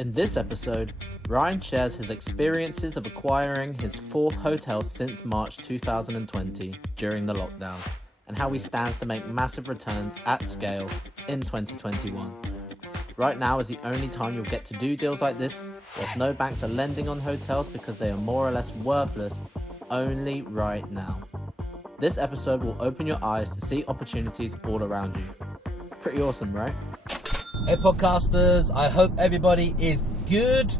In this episode, Ryan shares his experiences of acquiring his fourth hotel since March 2020 during the lockdown, and how he stands to make massive returns at scale in 2021. Right now is the only time you'll get to do deals like this, whilst no banks are lending on hotels because they are more or less worthless, only right now. This episode will open your eyes to see opportunities all around you. Pretty awesome, right? Hey podcasters, I hope everybody is good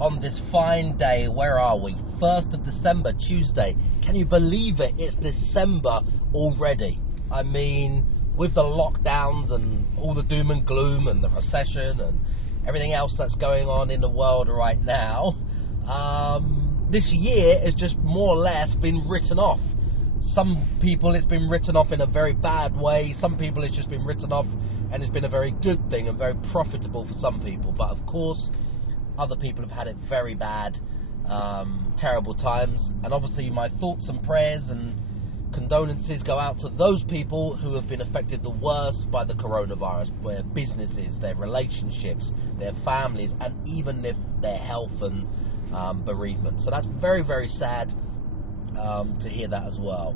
on this fine day. Where are we? 1st of December, Tuesday. Can you believe it? It's December already. I mean, with the lockdowns and all the doom and gloom and the recession and everything else that's going on in the world right now, this year has just more or less been written off. Some people it's been written off in a very bad way. Some people it's just been written off and it's been a very good thing and very profitable for some people. But of course, other people have had it very bad, terrible times. And obviously my thoughts and prayers and condolences go out to those people who have been affected the worst by the coronavirus, their businesses, their relationships, their families, and even their health and bereavement. So that's very, very sad to hear that as well.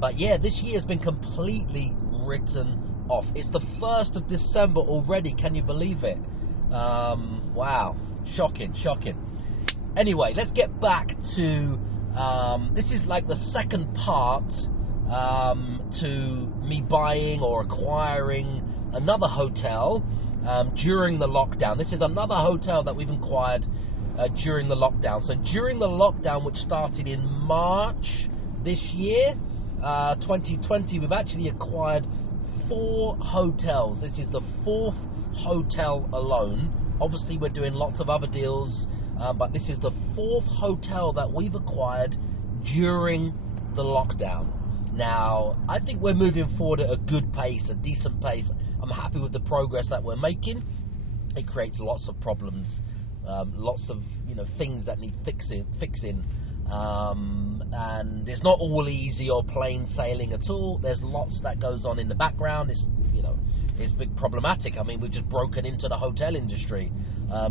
But yeah, this year has been completely written off. It's the 1st of December already. Can you believe it? Wow. Shocking. Anyway, let's get back to this is like the second part to me buying or acquiring another hotel during the lockdown. This is another hotel that we've acquired during the lockdown. So during the lockdown, which started in March this year, 2020, we've actually acquired 4 hotels. This is the 4th hotel alone. Obviously, we're doing lots of other deals, but this is the 4th hotel that we've acquired during the lockdown. Now, I think we're moving forward at a good pace, a decent pace. I'm happy with the progress that we're making. It creates lots of problems, lots of things that need fixing. And it's not all easy or plain sailing at all. There's lots that goes on in the background. It's big problematic. I mean, we've just broken into the hotel industry,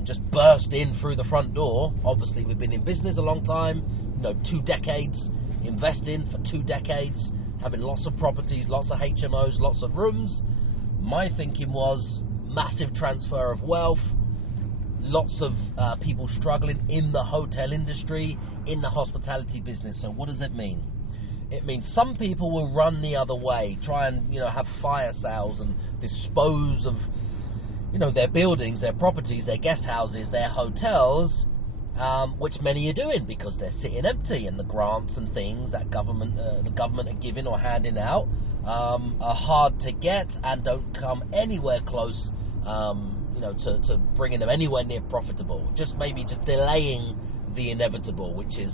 just burst in through the front door. Obviously, we've been in business a long time, 2 decades, investing for 2 decades, having lots of properties, lots of HMOs, lots of rooms. My thinking was massive transfer of wealth, lots of people struggling in the hotel industry, in the hospitality business. So what does it mean? It means some people will run the other way, try and have fire sales and dispose of their buildings, their properties, their guest houses, their hotels, which many are doing because they're sitting empty, and the grants and things that the government are giving or handing out are hard to get and don't come anywhere close to bringing them anywhere near profitable. Just delaying the inevitable, which is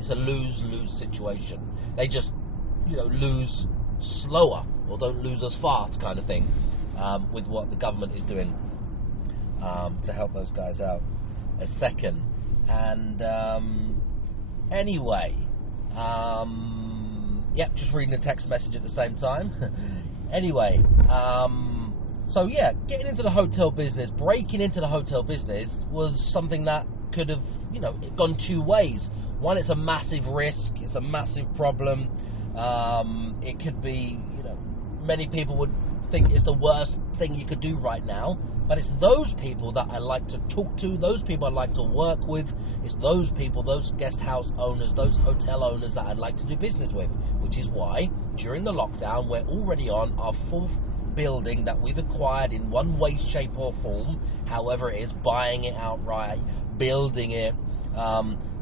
it's a lose-lose situation. They just lose slower or don't lose as fast, kind of thing, with what the government is doing to help those guys out a second. And anyway, just reading a text message at the same time. Anyway, so yeah, getting into the hotel business, breaking into the hotel business was something that could have, gone 2 ways. One, it's a massive risk, it's a massive problem. It could be, many people would think it's the worst thing you could do right now, but it's those people that I like to talk to, those people I like to work with. It's those people, those guest house owners, those hotel owners that I'd like to do business with, which is why during the lockdown we're already on our 4th building that we've acquired in one way, shape or form, however it is, buying it outright, building it,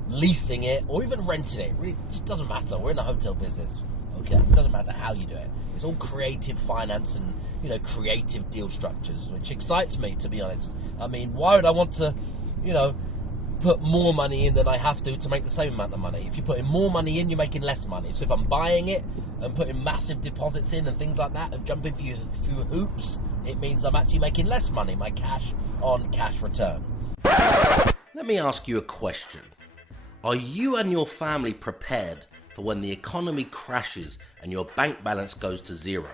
leasing it, or even renting it. Really, it just doesn't matter. We're in the hotel business. Okay, it doesn't matter how you do it. It's all creative finance and creative deal structures, which excites me, to be honest. I mean, why would I want to put more money in than I have to make the same amount of money? If you're putting more money in, you're making less money. So if I'm buying it and putting massive deposits in and things like that and jumping through hoops, it means I'm actually making less money, my cash on cash return. Let me ask you a question. Are you and your family prepared for when the economy crashes and your bank balance goes to zero?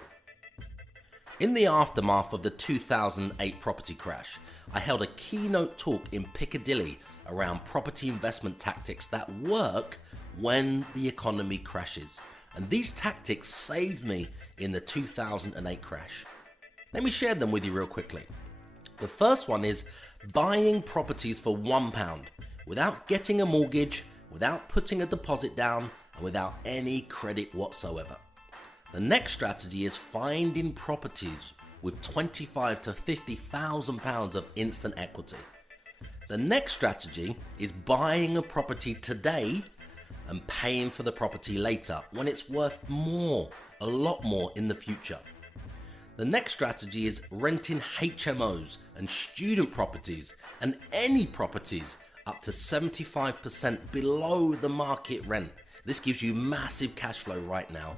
In the aftermath of the 2008 property crash, I held a keynote talk in Piccadilly around property investment tactics that work when the economy crashes. And these tactics saved me in the 2008 crash. Let me share them with you real quickly. The first one is buying properties for £1 without getting a mortgage, without putting a deposit down, and without any credit whatsoever. The next strategy is finding properties with £25,000 to £50,000 of instant equity. The next strategy is buying a property today and paying for the property later when it's worth more, a lot more in the future. The next strategy is renting HMOs and student properties and any properties up to 75% below the market rent. This gives you massive cash flow right now.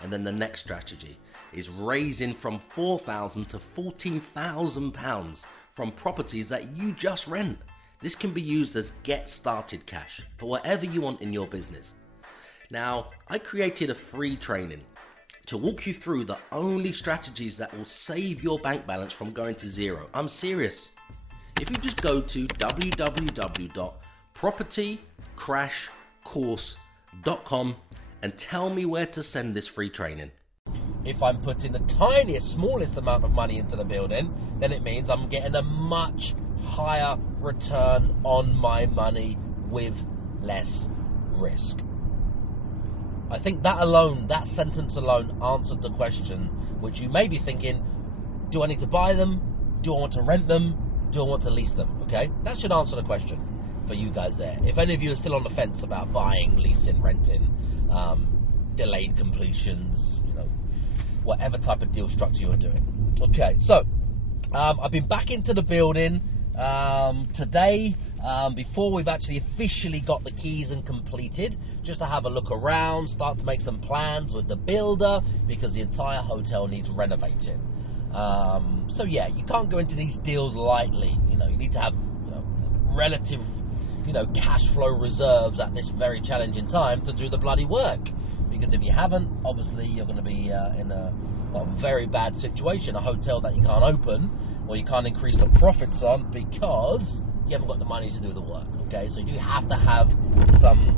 And then the next strategy is raising from £4,000 to £14,000 from properties that you just rent. This can be used as get started cash for whatever you want in your business. Now, I created a free training to walk you through the only strategies that will save your bank balance from going to zero. I'm serious. If you just go to www.propertycrashcourse.com and tell me where to send this free training. If I'm putting the tiniest, smallest amount of money into the building, then it means I'm getting a much higher return on my money with less risk. I think that alone, that sentence alone answered the question, which you may be thinking, do I need to buy them? Do I want to rent them? Do I want to lease them? Okay, that should answer the question for you guys there. If any of you are still on the fence about buying, leasing, renting, delayed completions, whatever type of deal structure you're doing. Okay, so I've been back into the building today, before we've actually officially got the keys and completed, just to have a look around, start to make some plans with the builder, because the entire hotel needs renovating. So yeah, you can't go into these deals lightly. You need to have relative cash flow reserves at this very challenging time to do the bloody work, because if you haven't, obviously you're going to be in a very bad situation, a hotel that you can't open or you can't increase the profits on because you haven't got the money to do the work. Okay, so you have to have some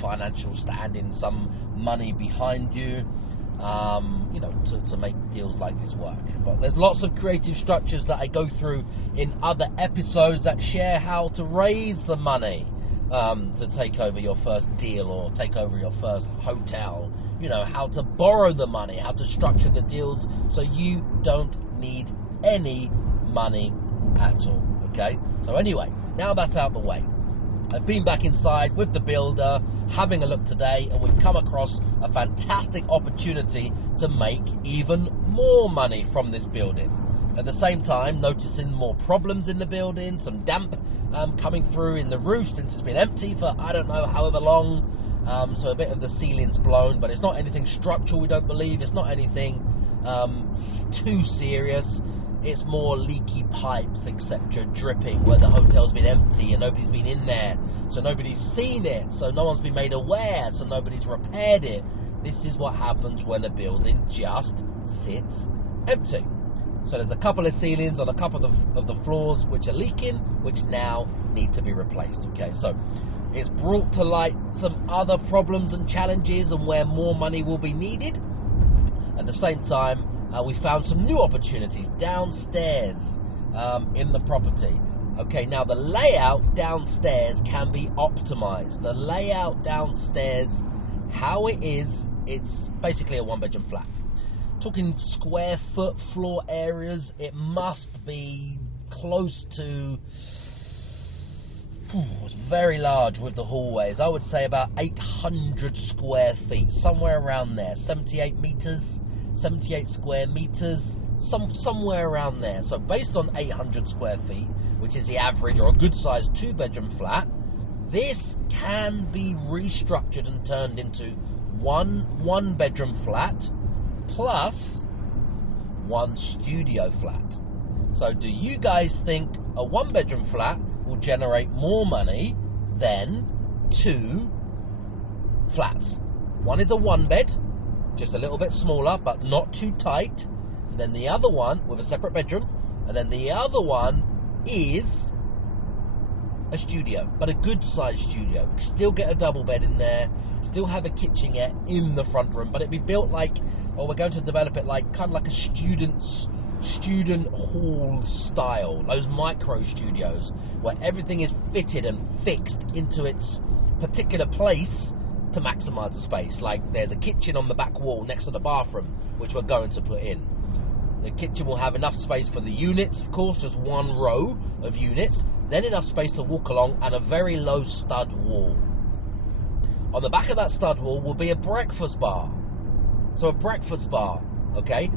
financial standing, some money behind you, to make deals like this work. But there's lots of creative structures that I go through in other episodes that share how to raise the money to take over your first deal or take over your first hotel. How to borrow the money, how to structure the deals so you don't need any money at all. Okay, so anyway, now that's out of the way, I've been back inside with the builder, having a look today, and we've come across a fantastic opportunity to make even more money from this building. At the same time, noticing more problems in the building, some damp coming through in the roof since it's been empty for I don't know however long. So a bit of the ceiling's blown, but it's not anything structural, we don't believe. It's not anything too serious. It's more leaky pipes, etc., dripping where the hotel's been empty and nobody's been in there, so nobody's seen it, so no one's been made aware, so nobody's repaired it. This is what happens when a building just sits empty. So there's a couple of ceilings on a couple of the floors which are leaking, which now need to be replaced. Okay, so it's brought to light some other problems and challenges and where more money will be needed. At the same time, we found some new opportunities downstairs in the property. Okay, now the layout downstairs can be optimized. The layout downstairs, how it is, it's basically a one-bedroom flat. Talking square foot floor areas, it must be close to, it's very large with the hallways. I would say about 800 square feet, somewhere around there, 78 square meters, somewhere around there. So based on 800 square feet, which is the average or a good sized 2-bedroom flat, this can be restructured and turned into one bedroom flat plus one studio flat. So do you guys think a 1-bedroom flat will generate more money than 2 flats? One is a 1-bed, just a little bit smaller but not too tight, and then the other one with a separate bedroom And then the other one is a studio, but a good sized studio. Still get a double bed in there, still have a kitchenette in the front room, but it'd be built like, or we're going to develop it like kind of like a student hall style, those micro studios where everything is fitted and fixed into its particular place to maximize the space. Like there's a kitchen on the back wall next to the bathroom, which we're going to put in. The kitchen will have enough space for the units, of course, just one row of units, then enough space to walk along, and a very low stud wall. On the back of that stud wall will be a breakfast bar. So a breakfast bar, okay?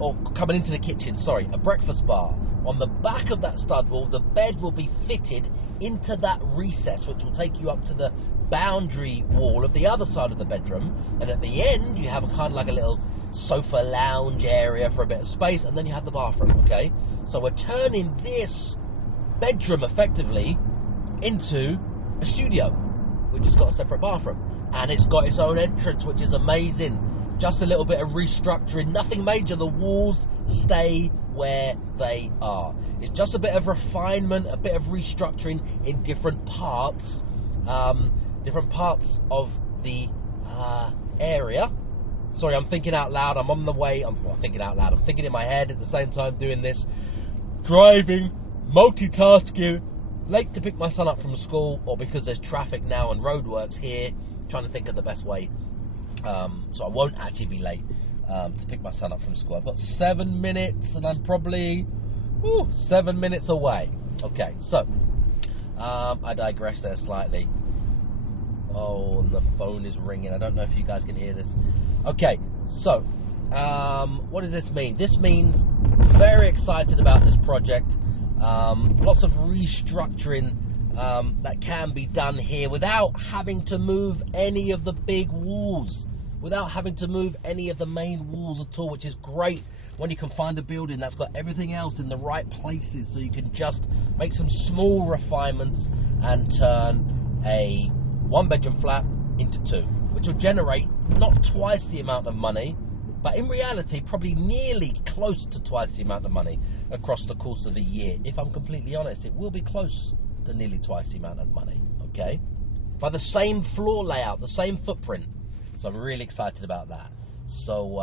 Or coming into the kitchen, sorry, a breakfast bar. On the back of that stud wall, the bed will be fitted into that recess, which will take you up to the boundary wall of the other side of the bedroom. And at the end, you have a kind of like a little sofa lounge area for a bit of space, and then you have the bathroom, okay? So we're turning this bedroom effectively into a studio, which has got a separate bathroom, and it's got its own entrance, which is amazing. Just a little bit of restructuring, nothing major. The walls stay where they are. It's just a bit of refinement, a bit of restructuring in different parts of the area. Sorry, I'm thinking out loud. I'm on the way. I'm thinking out loud. I'm thinking in my head at the same time doing this. Driving, multitasking, late to pick my son up from school, or because there's traffic now and roadworks here, trying to think of the best way. So I won't actually be late to pick my son up from school. I've got 7 minutes, and I'm probably 7 minutes away. Okay, so I digress there slightly. Oh, and the phone is ringing. I don't know if you guys can hear this. Okay, so what does this mean? This means very excited about this project. Lots of restructuring that can be done here without having to move any of the big walls, without having to move any of the main walls at all, which is great when you can find a building that's got everything else in the right places, so you can just make some small refinements and turn a one-bedroom flat into two, which will generate not twice the amount of money, but in reality probably nearly close to twice the amount of money across the course of a year. If I'm completely honest, it will be close to nearly twice the amount of money, okay? By the same floor layout, the same footprint. So I'm really excited about that. So,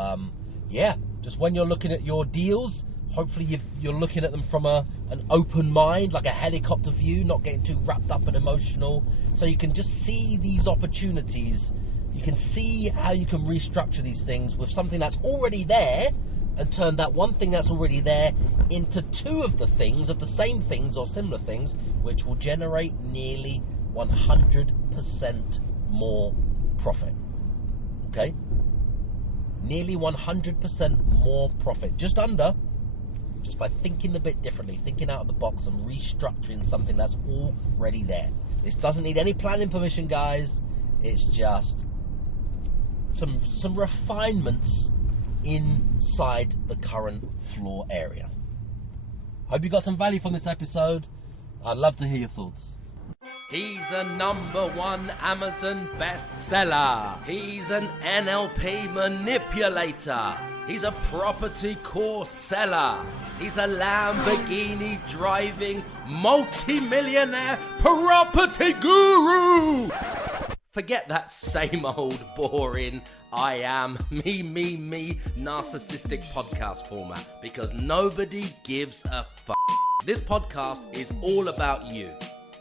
yeah, just when you're looking at your deals, hopefully you're looking at them from an open mind, like a helicopter view, not getting too wrapped up and emotional. So you can just see these opportunities. You can see how you can restructure these things with something that's already there, and turn that one thing that's already there into two of the things, of the same things or similar things, which will generate nearly 100% more profit. Okay? Nearly 100% more profit. Just by thinking a bit differently, thinking out of the box and restructuring something that's already there. This doesn't need any planning permission, guys. It's just some refinements inside the current floor area. Hope you got some value from this episode. I'd love to hear your thoughts. He's a #1 Amazon bestseller. He's an NLP manipulator. He's a property course seller. He's a Lamborghini driving multi-millionaire property guru. Forget that same old boring I am me narcissistic podcast format, because nobody gives a f***. This podcast is all about you.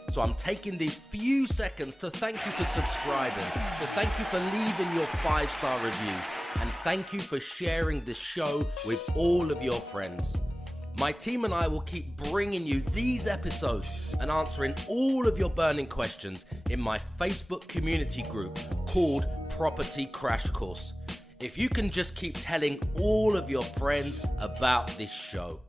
So I'm taking these few seconds to thank you for subscribing, to thank you for leaving your 5-star reviews, and thank you for sharing this show with all of your friends. My team and I will keep bringing you these episodes and answering all of your burning questions in my Facebook community group called Property Crash Course. If you can just keep telling all of your friends about this show.